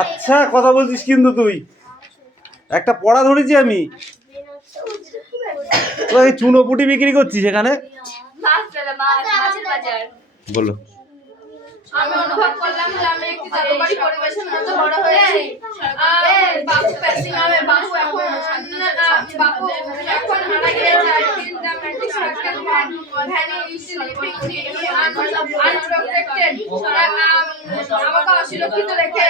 আচ্ছা কথা বলছিস কিন্তু তুই একটা পড়া ধরেছি আমি তুই চুনোপুটি বিক্রি করছিস এখানে বলো আমি অনুভব করলাম যে আমি একটি জাদুকরী পরিবেশের মধ্যে বড় হয়েছি। বাবু প্যাসিং আমি বাবু এখন মারা গিয়েছে। আমাকে অসুরক্ষিত রেখে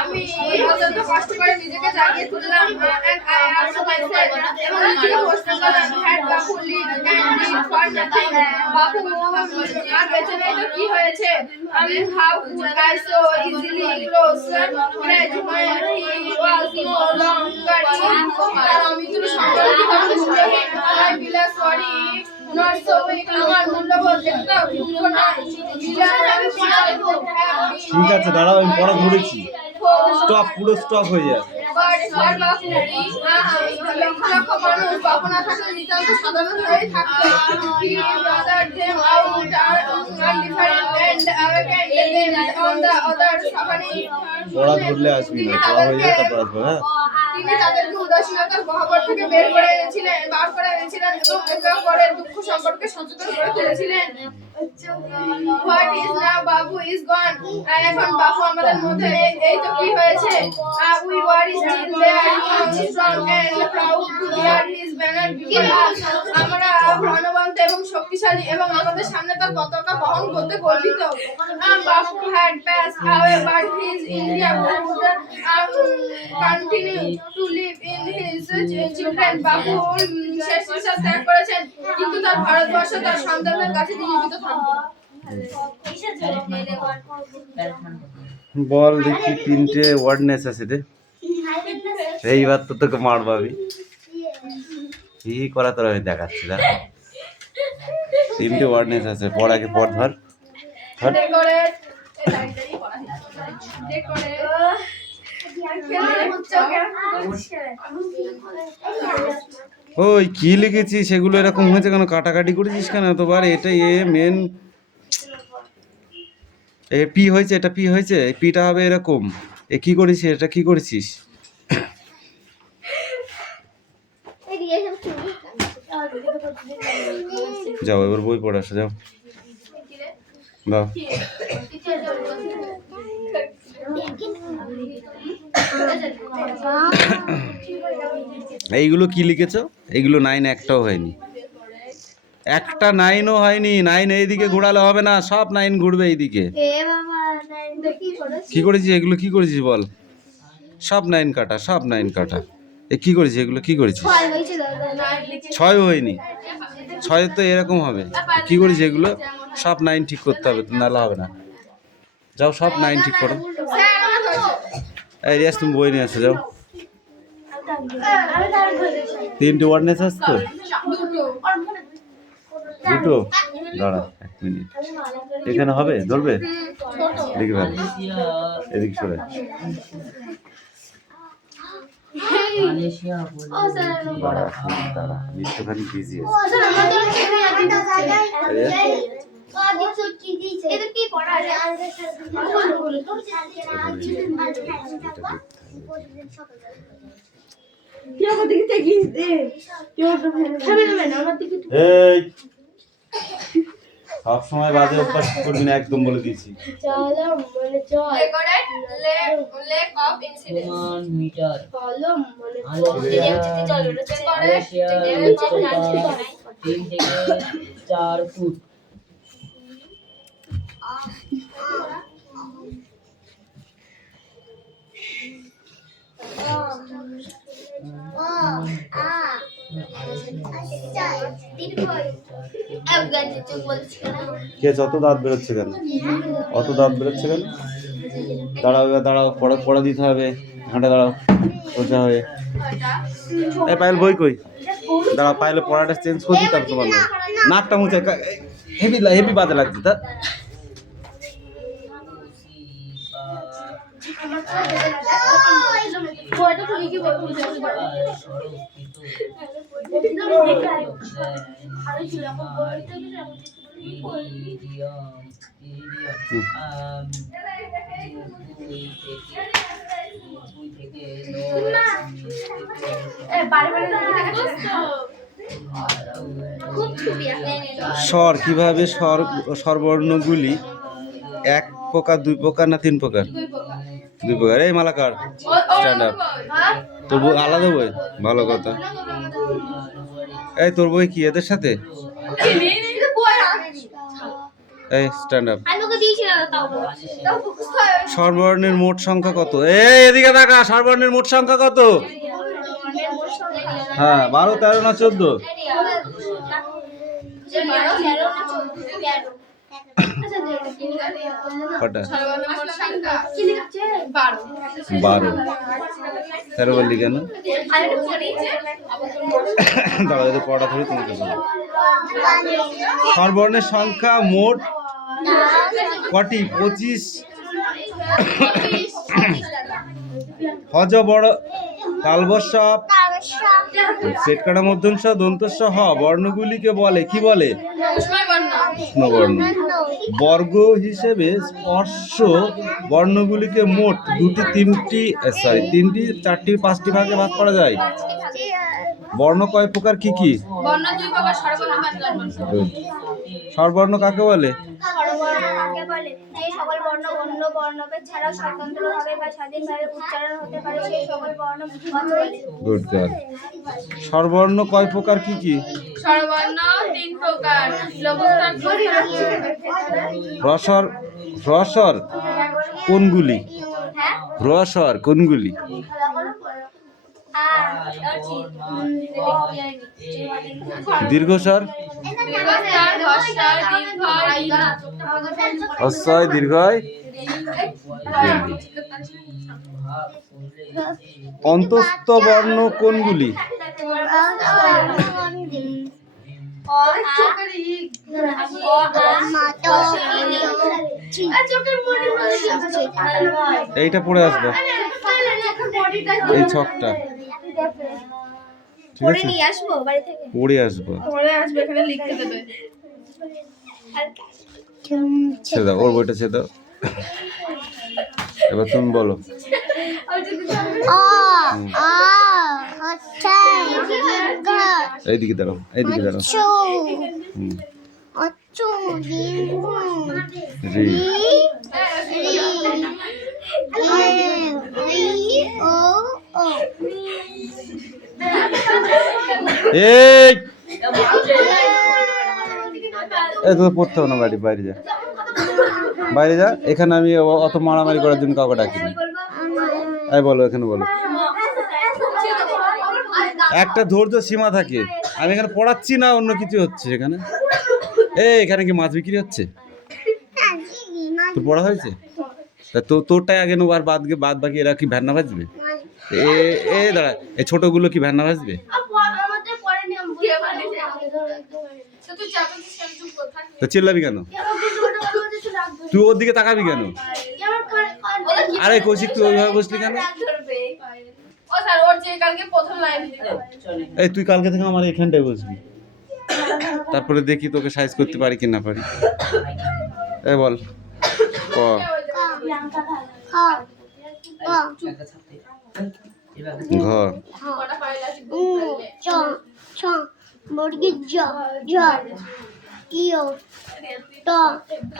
আমি অত্যন্ত কষ্ট করে নিজেকে জাগিয়ে তুললাম and I asked myself এবং নিজেকে প্রশ্ন করলাম had Babu lived and did for nothing বাবু আর বেঁচে নেই তো কি হয়েছে আমি how could I so easily close bridge when he was no longer in তার অমিত্র সম্পর্কিত মূল্যহীন I feel sorry not so weak আমার মূল্যবোধ একটাও দুঃখ নয় ঠিক আছে দাঁড়াও আমি পড়া ধরেছি স্টপ পুরো স্টপ হয়ে যায় পড়া ধরলে আসবি না পড়া হয়ে যায় তারপর আসবো হ্যাঁ তিনি তাদেরকে উদাসীনতার গহ্বর থেকে বের করে এনেছিলেন এবং একে অপরের দুঃখ সম্পর্কে সচেতন করে তুলেছিলেন What is now Babu is gone এখন বাবু আমাদের মধ্যে এই তো কি হয়েছে we were still there strong and proud to bear his banner before us আমরা প্রাণবন্ত এবং শক্তিশালী এবং আমাদের সামনে তার পতাকা বহন করতে গর্বিত বাবু had passed away but his India would continue to live in his children বাবু শেষ নিঃশ্বাস ত্যাগ করেছেন কিন্তু তার ভারতবর্ষ তার সন্তানদের কাছে জীবিত থাকবে বল দেখি তিনটে ওয়ার্ডনেস আছে রে এইবার তো তোকে মার পাবি কি করা তোর আমি দেখাচ্ছি না তিনটে ওয়ার্ডনেস আছে পড়াকে পড় ধর ওই কি লিখেছিস সেগুলো এরকম হয়েছে কেন কাটাকাটি করেছিস কেন তোবার এটা মেন এ পি হয়েছে এটা পি হয়েছে পিটা হবে এরকম এ কি করেছিস এটা কি করেছিস যাও এবার বই পড়ে আসো যাও দাও এইগুলো কি লিখেছো এইগুলো 9 একটাও হয়নি একটা 9ও হয়নি 9 এইদিকে ঘোরালে হবে না সব 9 ঘুরবে এইদিকে কি করেছিস এগুলো কি করেছিস বল সব 9 কাটা সব 9 কাটা এ কি করেছিস এগুলো কি করেছিস 6 হয়নি 6 তো এরকম হবে কি করেছিস এগুলো সব 9 ঠিক করতে হবে নাহলে হবে না যাও সব 9 ঠিক করো এই রিয়াজ তুমি বই নিয়ে আসো যাও তিনটে ওয়ার্ডনেস আছে তো দুটো দাঁড়া 1 মিনিট এখানে হবে ধরবে দেখি ভালো এদিক সরে দাঁড়া একটুখানি বিজি সব সময় বাজে অভ্যাস করবি না একদম বলে দিয়েছি কে অত দাঁত বেরোচ্ছে কেন অত দাঁত বেরোচ্ছে কেন দাঁড়াও এবার দাঁড়াও পড়া দিতে হবে হাঁটা দাঁড়াও সোজা হয়ে এই পায়েল বই কই দাঁড়াও পায়েলে পড়াটা চেঞ্জ করছি তারপর তোমার নাকটা মুছে হেভি হেভি বাজে লাগছে তা স্বর কিভাবে স্বরবর্ণগুলি এক প্রকার, দুই প্রকার না তিন প্রকার? দুই প্রকার। এই মালাকার স্ট্যান্ড আপ। তোর বই আলাদা বই? ভালো কথা। এই তোর বই কি এদের সাথে? এই স্ট্যান্ড আপ। স্বরবর্ণের মোট সংখ্যা কত? এই এদিকে দেখা, স্বরবর্ণের মোট সংখ্যা কত? হ্যাঁ, 12, 13 না 14? কটা? 12। 13 বললি কেন? দাঁড়াও, যদি পড়া ধরে তোমাকে বলো। স্বরবর্ণের সংখ্যা মোট কটি? 25। হজ বড় তালবস্য সেট কাটা মধ্যংশ দন্তস্ব হ বর্ণগুলিকে বলে কি বলে? বর্ণ। বর্গ হিসেবে স্পর্শ বর্ণগুলিকে মোট তিনটি, 4টি, 5টি ভাগে ভাগ করা যায়। বর্ণ কয় প্রকার, কি কি? স্বরবর্ণ কাকে বলে? Good girl. স্বরবর্ণ কয় প্রকার, কি কি? স্বরবর্ণ 3 প্রকার। হ্রস্বর। হ্রস্বর কোনগুলি? হ্রস্বর কোনগুলি? দীর্ঘস্বর? হ্রস্বয়, দীর্ঘয়, অন্তস্থ বর্ণ কোনগুলি? এইটা পড়ে আসবে, এই ছকটা ঠিক আছে, পড়ে আসবো, এখানে লিখতে দেবে। ছেড়ে দাও, ওর বইটা ছেড়ে দাও। এবার তুমি বলো। এইদিকে দাঁড়াও, এইদিকে দাঁড়াও। এই তো পড়তে হবে না, বাইরে যা, বাইরে যা। এখানে আমি অত মারামারি করার জন্য কাউকে ডাকিনি। এই বলো, এখানে বলো। একটা ধৈর্য সীমা থাকে। আমি এখানে পড়াচ্ছি না, অন্য কিছু হচ্ছে এখানে। এখানে কি মাছ বিক্রি হচ্ছে? তোর পড়া হয়েছে? তা তোরটাই আগে নেবো, আর বাদ বাকি এরা কি ভ্যান্না ভাজবে? দাঁড়া, এই ছোটগুলো কি ভ্যান্না ভাজবে? তো চিল্লাবি কেন? তুই ওর দিকে তাকাবি কেন? আরে কৌশিক, তুই ওইভাবে বসলি কেন? এই তুই কালকে থেকে আমার এখানটায় বসবি, তারপরে দেখি তোকে সাইজ করতে পারি কি না পারি। এই বল। ক ঘ মুরগির জ ইয় ট ঠ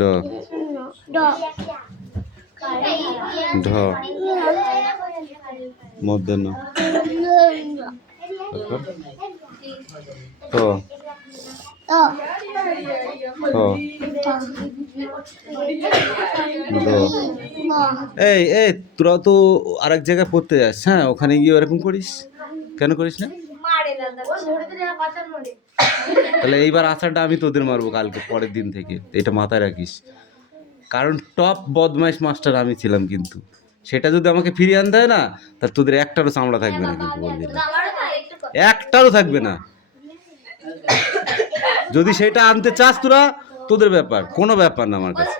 ড ড ঢ মধ্যাহ্ন ত ত খ দ। এই তোরা তো আরেক জায়গায় পড়তে যাস, হ্যাঁ, ওখানে গিয়ে ওরকম করিস কেন? করিস না? তাহলে এইবার আসারটা আমি তোদের মারবো কালকে, পরের দিন থেকে, এটা মাথায় রাখিস। কারণ টপ বদমাইশ মাস্টার আমি ছিলাম, কিন্তু সেটা যদি আমাকে ফিরিয়ে আনতে হয় না, তাহলে তোদের একটারও চামড়া থাকবে না, কিন্তু বল দিলাম, একটারও থাকবে না। যদি সেটা আনতে চাস তোরা তোদের ব্যাপার, কোনো ব্যাপার না আমার কাছে।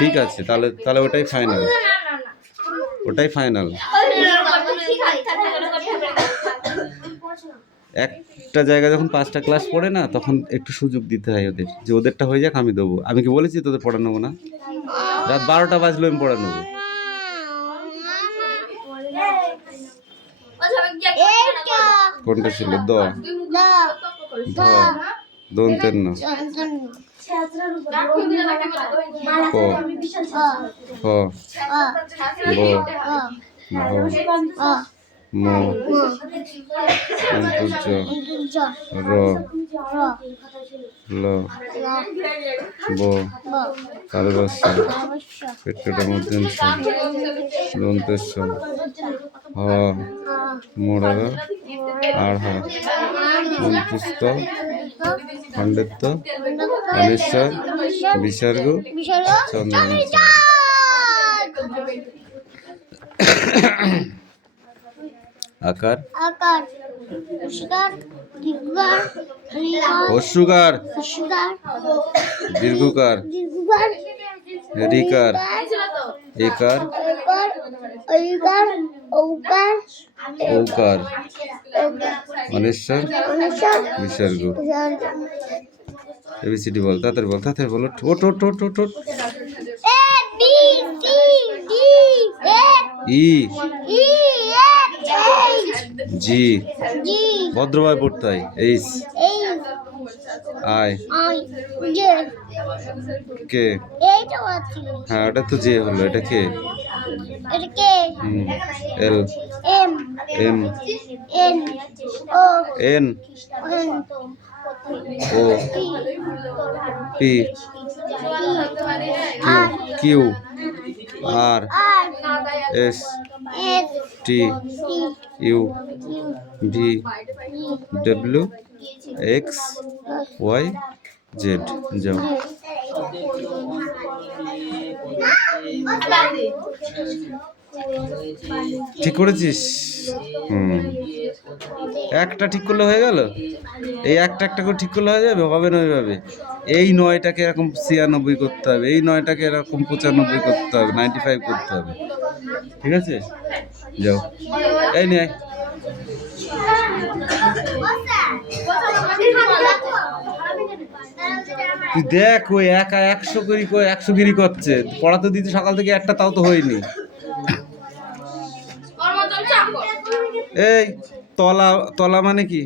ঠিক আছে, তাহলে তাহলে ওটাই ফাইনাল, ওটাই ফাইনাল। একটা জায়গায় যখন 5টা ক্লাস পড়ে না, তখন একটু সুযোগ দিতে হয় ওদের, যে ওদেরটা হয়ে যাক আমি দেবো। আমি কি বলেছি তোদের পড়া নেবো না? রাত 12টা বাজলো আমি পড়া নেবো। কোনটা ছিল? দ, ধ, দন্তের ন, ক, খ, গ, ঘ, ম, অন্তর্য, র, ল, ব, তালব্য, পেটকাটা মধ্যাংশ, দন্তেশ্ব, হ, মোড়ার, আড়, অন্তুস্থ, খণ্ডেত্ব, অনিশ্বর, বিসর্গ, চন্দ্র। আকার, আকার, উস্কার, দীর্ঘকার, হস্যকার, উস্কার, দীর্ঘকার, দীর্ঘকার, রিকার, একার, একার, ঐকার, ঔকার, ঔকার, অনিশ্বর, অনিশ্বর, বিসর্গ। এবিসিডি বল, তাড়াতাড়ি বল, তাড়াতাড়ি বল। ওট ওট ওট ওট ওট। A B C D E, E F G, G ভদ্রভাবে পড়তে হয়। H, H I, I J K. এইটা আছে হ্যাঁ, ওটা তো যে হলো, এটা কে? এটা K L, M M, N O N, N O, P, আর Q, R, R S, S T, T U, U V, W, X, Y, Z. যাও। ঠিক করেছিস? একটা ঠিক করলে হয়ে গেল। এই একটা একটা করে ঠিক করলে হয়ে যাবে? হবে না ওইভাবে। এই 9টাকে এরকম 96 করতে হবে, এই 9টাকে এরকম 95 করতে হবে, 95 করতে হবে। ঠিক আছে, যাও। এই নিয়ে আয়। তুই দেখ, ওই একা 100 গিরি করছে। পড়া তো দিতে সকাল থেকে একটা, তাও তো হয়নি। এই তলা, তলা মানে কি?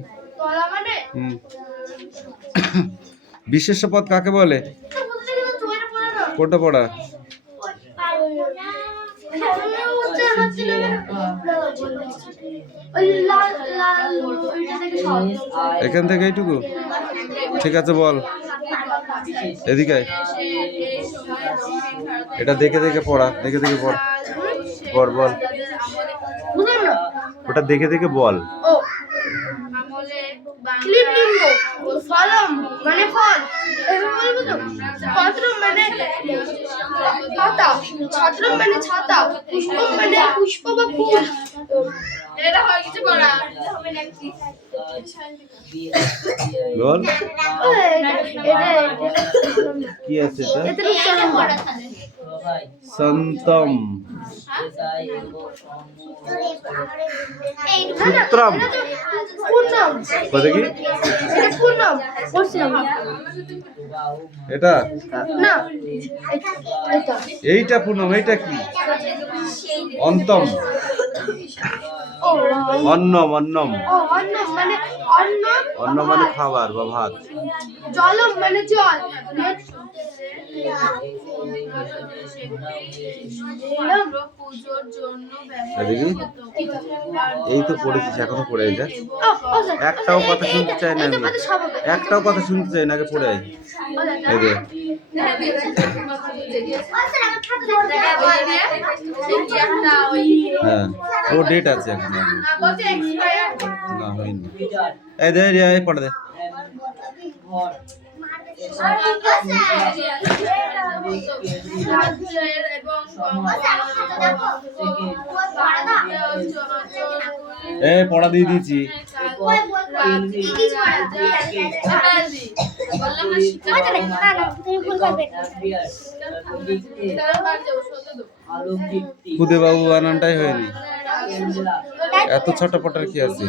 বিশেষ্য পদ কাকে বলে? কোনটা পড়া? এখান থেকে এইটুকু? ঠিক আছে, বল। এদিকে আয়। এটা দেখে দেখে পড়া, দেখে দেখে পড়। বল বল, ওটা দেখে দেখে বল। ক্লিবলিঙ্গ, ফলম মানে ফল, পত্রম মানে পাতা, ছত্রম মানে ছাতা, পুষ্পম মানে পুষ্প বা ফুল। এটা হয় কিছু করা বল, এটা কি আছে এটা? এটা উচ্চারণ করা সন্তম, সূত্রম, পূর্ণম। কথা কি? এটা পূর্ণম বলছিলাম এটা না, এটা এইটা পূর্ণম। এইটা কি? অন্তম, ও অন্নম, অন্নম। ও অন্নম মানে অন্ন, অন্ন মানে খাবার বা ভাত। জলম মানে জল, দেখি, এই তো পড়েছিস, এখনো পড়ে যা। একটাও কথা শুনতে চাই না আমি, একটাও কথা শুনতে চাই না, আগে পড়ে আয়। এই দে, হ্যাঁ, ও ডেট আছে এখন, না হয়নি। এই দে, এই পড়ে দে। রাজ্যের এবং এ পড়া দিয়ে দিয়েছি। খুদে বাবু বানানটাই হয়নি, এত ছটাপটার কি আছে?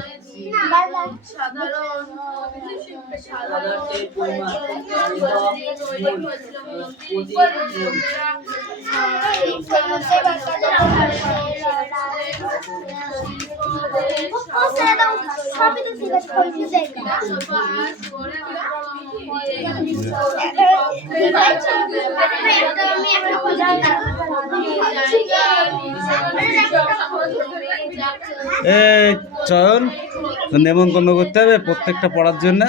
এ চয়ন, নেমন্তন্ন করতে হবে প্রত্যেকটা পড়ার জন্য।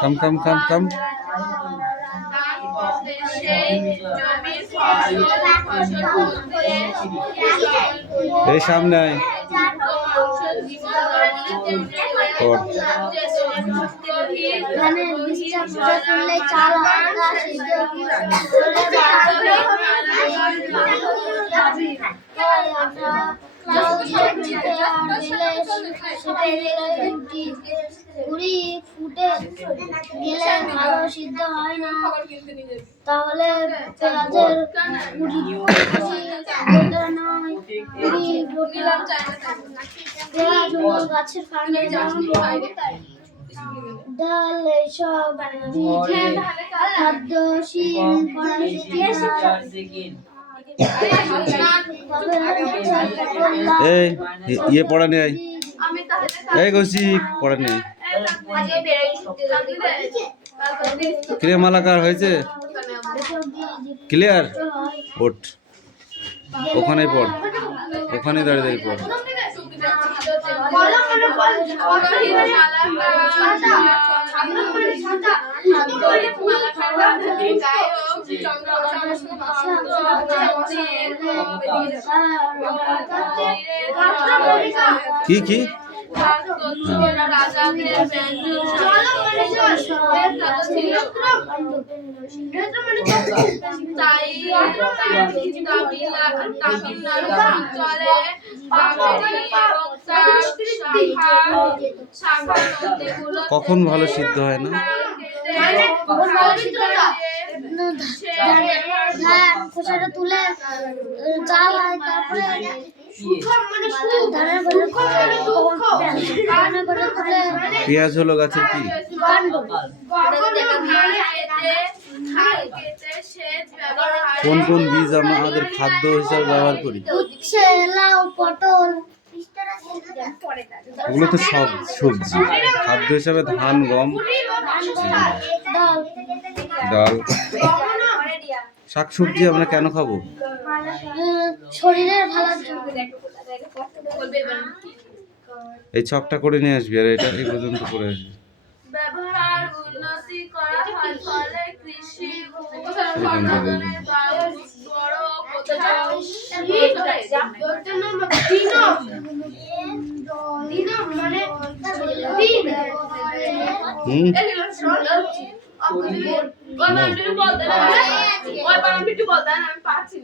কাম কাম কাম কাম। এই সামনে আয়। পড়। পুরি ফুটে গেলে ভালো সিদ্ধ হয় না, তাহলে পেঁয়াজের পুরি গোটা নয়, পুরি গোটা পেঁয়াজ হলো গাছের কাণ্ডে ডাল এইসব খাদ্য শিল এই ইয়ে পড়া নেই, এই কৌশিক পড়া নেই। ক্রিয়া মালাকার হয়েছে, ক্লিয়ার। ওঠ, ওখানেই পড়, ওখানে দাঁড়িয়ে দাঁড়িয়ে পড়। কি কি কখন ভালো সিদ্ধ হয় না? ধান খোসাটা তুলে চাল হয়, তারপরে পেঁয়াজ হলো গাছের কি কাণ্ড। কোন কোন বীজ আমরা আমাদের খাদ্য হিসাবে ব্যবহার করি? উচ্ছে, লাউ, পটল, ওগুলো তো সব সবজি। খাদ্য হিসাবে ধান, গম, ডাল, ডাল, শাকসবজি আমরা কেন খাবো? শরীরের ভালোর জন্য। এই ছকটা করে নিয়ে আসবি, আর এটা এই পর্যন্ত করে আসবি। ব্যবহার উন্নতি করা হয়, ফলে কৃষি আমি পাচ্ছি